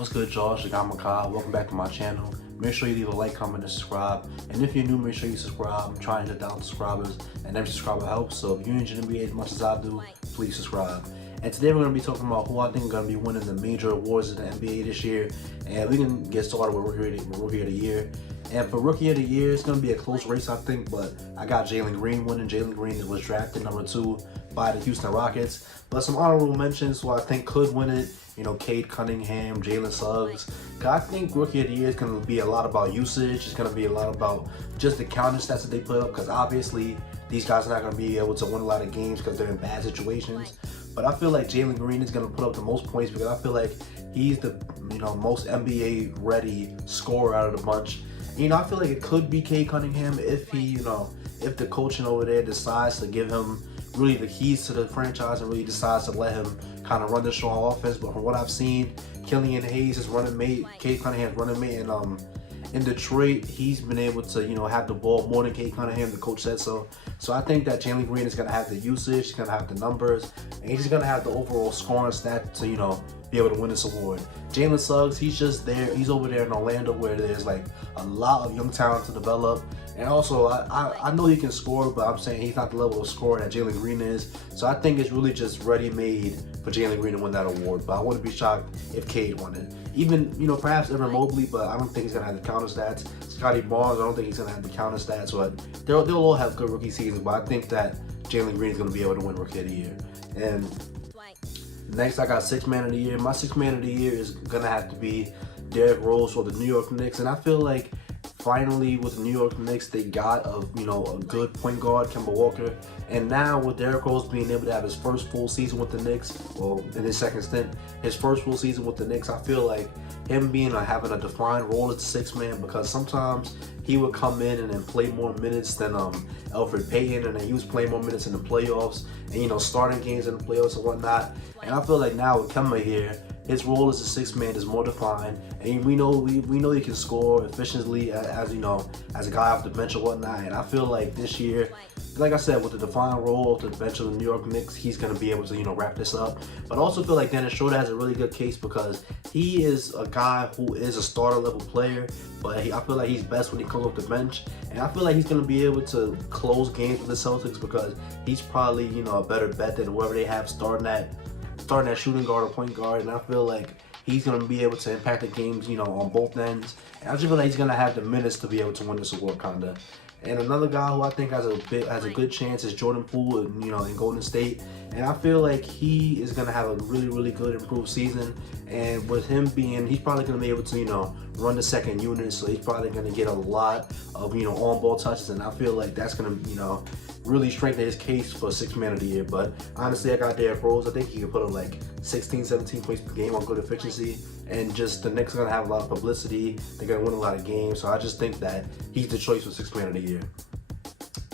What's good, Josh? I'm Makai. Welcome back to my channel. Make sure you leave a like, comment, and subscribe. And if you're new, make sure you subscribe. I'm trying to hit 1,000 subscribers, and every subscriber helps. So if you enjoy the NBA as much as I do, please subscribe. And today we're going to be talking about who I think is going to be winning the major awards in the NBA this year. And we can get started with Rookie of the Year. And for Rookie of the Year, it's going to be a close race, I think, but I got Jalen Green winning. Jalen Green was drafted number 2 by the Houston Rockets. But some honorable mentions who I think could win it, you know, Cade Cunningham, Jalen Suggs. I think Rookie of the Year is going to be a lot about usage. It's going to be a lot about just the counter stats that they put up, because obviously these guys are not going to be able to win a lot of games because they're in bad situations. But I feel like Jalen Green is going to put up the most points because I feel like he's the most NBA ready scorer out of the bunch. I feel like it could be Cade Cunningham if he, if the coaching over there decides to give him really the keys to the franchise and really decides to let him kind of run the show on offense. But from what I've seen, Killian Hayes is running mate, Cade Cunningham's running mate, and in Detroit, he's been able to, have the ball more than Cade Cunningham. The coach said so. So I think that Jalen Green is going to have the usage, he's going to have the numbers, and he's going to have the overall scoring stat to, be able to win this award. Jalen Suggs, he's just there. He's over there in Orlando where there's like a lot of young talent to develop. And also, I know he can score, but I'm saying he's not the level of scorer that Jalen Green is. So I think it's really just ready-made for Jalen Green to win that award. But I wouldn't be shocked if Cade won it. Even, perhaps Evan Mobley, but I don't think he's going to have the counter stats. Scotty Barnes, I don't think he's going to have the counter stats. But they'll all have good rookie seasons. But I think that Jalen Green is going to be able to win Rookie of the Year. And next, I got Sixth Man of the Year. My Sixth Man of the Year is going to have to be Derrick Rose for the New York Knicks. And I feel like finally with the New York Knicks, they got a good point guard, Kemba Walker. And now with Derrick Rose being able to have his first full season with the Knicks, or in his second stint, his first full season with the Knicks, I feel like him having a defined role as a sixth man, because sometimes he would come in and then play more minutes than Elfrid Payton, and then he was playing more minutes in the playoffs and starting games in the playoffs and whatnot. And I feel like now with Kemba here, his role as a sixth man is more defined, and we know he can score efficiently as a guy off the bench or whatnot. And I feel like this year, like I said, with the defined role off the bench of the New York Knicks, he's going to be able to wrap this up. But I also feel like Dennis Schroeder has a really good case because he is a guy who is a starter level player, but I feel like he's best when he comes off the bench. And I feel like he's going to be able to close games with the Celtics because he's probably a better bet than whoever they have starting that shooting guard or point guard. And I feel like he's going to be able to impact the games, on both ends. And I just feel like he's going to have the minutes to be able to win this award, kinda. And another guy who I think has a good chance is Jordan Poole, in Golden State. And I feel like he is going to have a really, really good improved season. And with him he's probably going to be able to, run the second unit. So he's probably going to get a lot of, on-ball touches. And I feel like that's going to, really strengthen his case for Sixth Man of the Year. But honestly, I got Derrick Rose. I think he can put up like 16, 17 points per game on good efficiency. And just the Knicks are going to have a lot of publicity. They're going to win a lot of games. So I just think that he's the choice for Sixth Man of the Year.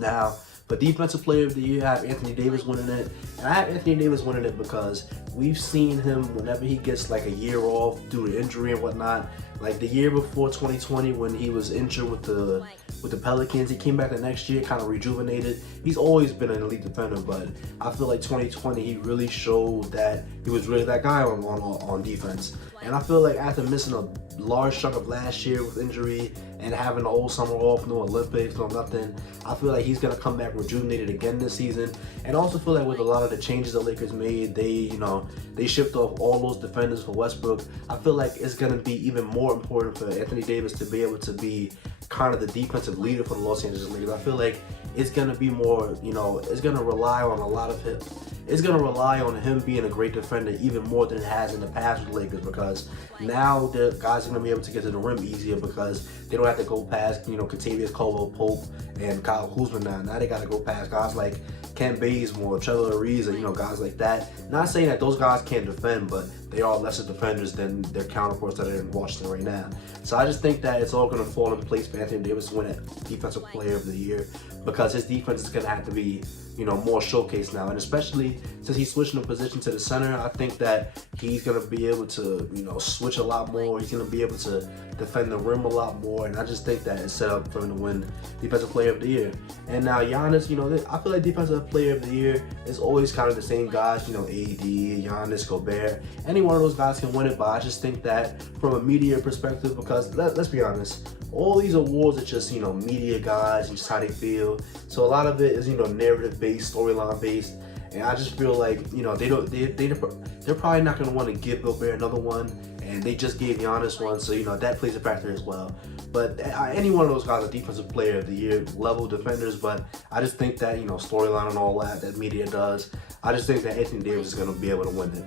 Now, for Defensive Player of the Year, I have Anthony Davis winning it. And I have Anthony Davis winning it because we've seen him whenever he gets like a year off due to injury and whatnot. Like the year before 2020 when he was injured with the Pelicans, he came back the next year kind of rejuvenated. He's always been an elite defender, but I feel like 2020 he really showed that he was really that guy on defense. And I feel like after missing a large chunk of last year with injury and having the whole summer off, no Olympics, no nothing, I feel like he's gonna come back rejuvenated again this season. And I also feel like with a lot of the changes the Lakers made, they shipped off all those defenders for Westbrook. I feel like it's gonna be even more important for Anthony Davis to be able to be kind of the defensive leader for the Los Angeles Lakers. I feel like it's gonna be more, it's gonna rely on a lot of him. It's going to rely on him being a great defender even more than it has in the past with the Lakers, because now the guys are going to be able to get to the rim easier because they don't have to go past, Kentavious Caldwell-Pope and Kyle Kuzma now. Now they got to go past guys like Kent Bazemore, Trevor Ariza, guys like that. Not saying that those guys can't defend, but they are lesser defenders than their counterparts that are in Washington right now. So I just think that it's all going to fall in place for Anthony Davis to win Defensive Player of the Year, because his defense is going to have to be, more showcased now. And especially since he's switching the position to the center, I think that he's going to be able to, switch a lot more. He's going to be able to defend the rim a lot more. And I just think that it's set up for him to win Defensive Player of the Year. And now Giannis, I feel like Defensive Defensive Player of the Year, it's always kind of the same guys, you know, AD, Giannis, Gobert. Any one of those guys can win it, but I just think that from a media perspective, because let's be honest, all these awards are just, you know, media guys and just how they feel. So a lot of it is, you know, narrative based, storyline based. And I just feel like, you know, they're probably not going to want to give Gobert another one, and they just gave Giannis one, so, you know, that plays a factor as well. But any one of those guys are Defensive Player of the Year level defenders, but I just think that, you know, storyline and all that media does, I just think that Anthony Davis is going to be able to win it.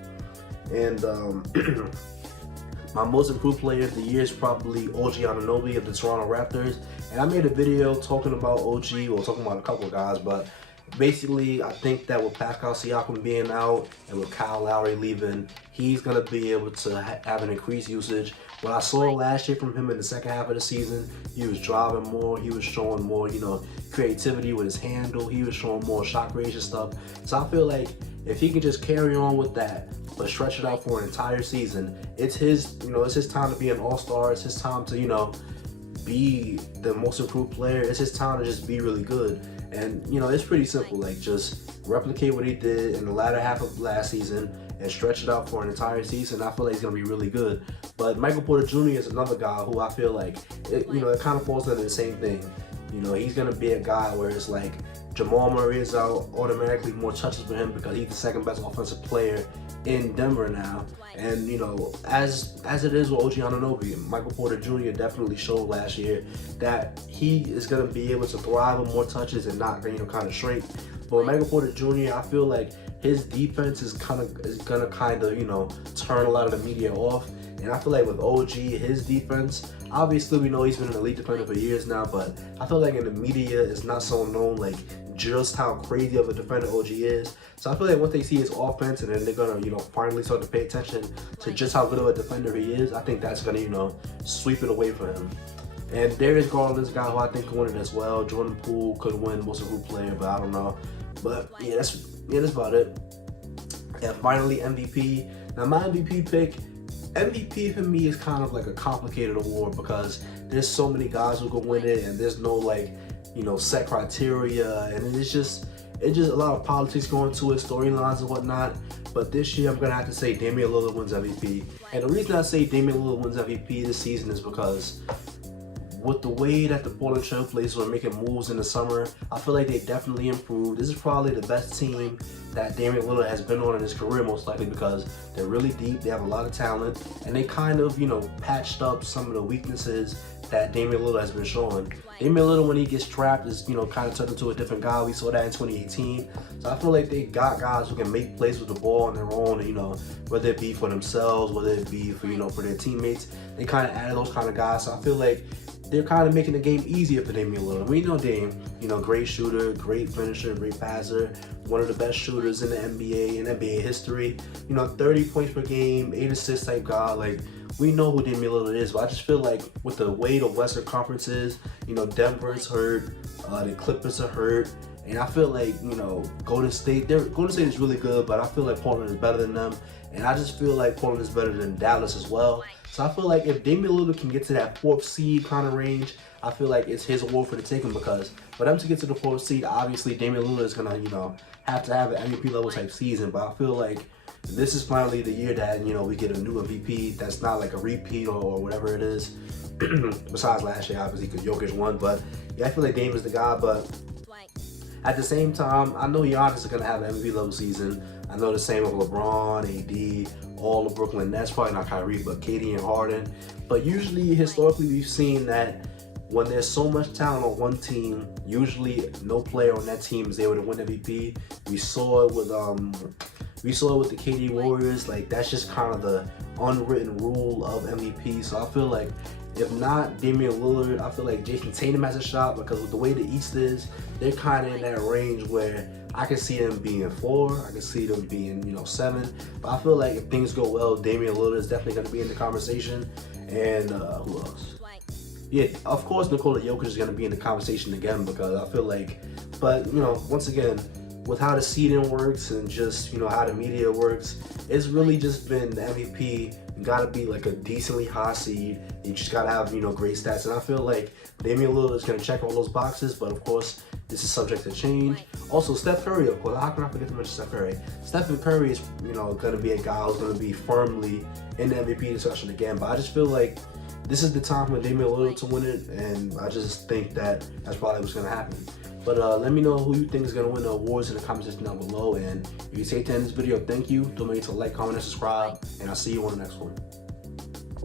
And my most improved player of the year is probably OG Anunoby of the Toronto Raptors. And I made a video talking about OG, or talking about a couple of guys, but basically, I think that with Pascal Siakam being out and with Kyle Lowry leaving, he's going to be able to have an increased usage. What I saw last year from him in the second half of the season, he was driving more, he was showing more, you know, creativity with his handle, he was showing more shot creation stuff. So I feel like if he can just carry on with that, but stretch it out for an entire season, it's his, you know, it's his time to be an all-star, it's his time to, you know, be the most improved player, it's his time to just be really good. And, you know, it's pretty simple, like just replicate what he did in the latter half of last season and stretch it out for an entire season. I feel like he's going to be really good. But Michael Porter Jr. is another guy who I feel like, it kind of falls into the same thing. You know, he's going to be a guy where it's like Jamal Murray is out, automatically more touches for him because he's the second best offensive player in Denver now. And, you know, as it is with OG Anunoby, Michael Porter Jr. definitely showed last year that he is going to be able to thrive with more touches and not, you know, kind of shrink. But with Michael Porter Jr., I feel like his defense is gonna kind of, you know, turn a lot of the media off. And I feel like with OG, his defense, obviously we know he's been an elite defender for years now, but I feel like in the media it's not so known like just how crazy of a defender OG is. So I feel like once they see his offense and then they're gonna, you know, finally start to pay attention to just how good of a defender he is, I think that's gonna, you know, sweep it away for him. And Darius Garland's a guy who I think could win it as well. Jordan Poole could win most improved player, but I don't know. But yeah, that's about it. And finally, MVP. Now my MVP pick, MVP for me is kind of like a complicated award because there's so many guys who can win it, and there's no, like, you know, set criteria, and it's just a lot of politics going to it, storylines and whatnot. But this year I'm gonna have to say Damian Lillard wins MVP. And the reason I say Damian Lillard wins MVP this season is because with the way that the Portland Trail Blazers were making moves in the summer, I feel like they definitely improved. This is probably the best team that Damian Lillard has been on in his career, most likely, because they're really deep, they have a lot of talent, and they kind of, you know, patched up some of the weaknesses that Damian Lillard has been showing. Damian Lillard, when he gets trapped, is, you know, kind of turned into a different guy. We saw that in 2018. So I feel like they got guys who can make plays with the ball on their own, and, you know, whether it be for themselves, whether it be for, you know, for their teammates, they kind of added those kind of guys. So I feel like they're kind of making the game easier for Damian Lillard. We know Dame, you know, great shooter, great finisher, great passer, one of the best shooters in the NBA, in NBA history. You know, 30 points per game, 8 assists type guy. Like, we know who Damian Lillard is, but I just feel like with the way the Western Conference is, you know, Denver's hurt, the Clippers are hurt, and I feel like, you know, Golden State is really good, but I feel like Portland is better than them, and I just feel like Portland is better than Dallas as well. So I feel like if Damian Lillard can get to that 4th seed kind of range, I feel like it's his award for the taking, because for them to get to the 4th seed, obviously Damian Lillard is gonna, you know, have to have an MVP level type season. But I feel like this is finally the year that, you know, we get a new MVP that's not like a repeat or whatever it is. Besides last year, obviously, because Jokic won. But yeah, I feel like Dame is the guy. But at the same time, I know Giannis is gonna have an MVP level season. I know the same with LeBron, AD, all the Brooklyn Nets, probably not Kyrie, but KD and Harden. But usually, historically, we've seen that when there's so much talent on one team, usually no player on that team is able to win MVP. We saw it with the KD Warriors. Like, that's just kind of the unwritten rule of MVP. So I feel like if not Damian Lillard, I feel like Jason Tatum has a shot, because with the way the East is, they're kind of in that range where I can see them being 4, I can see them being, you know, 7. But I feel like if things go well, Damian Lillard is definitely going to be in the conversation. And who else? Yeah, of course, Nikola Jokic is going to be in the conversation again, because I feel like, but, you know, once again, with how the seeding works and just, you know, how the media works, it's really just been the MVP. You got to be like a decently high seed. You just got to have, you know, great stats. And I feel like Damian Lillard is going to check all those boxes, but of course, This is subject to change. Also, Steph Curry, of course. How can I forget to mention Steph Curry? Stephen Curry is, going to be a guy who's going to be firmly in the MVP discussion again. But I just feel like this is the time for Damian Lillard to win it, and I just think that that's probably what's going to happen. But let me know who you think is going to win the awards in the comment section down below. And if you take to end this video, thank you. Don't forget to like, comment, and subscribe. And I'll see you on the next one.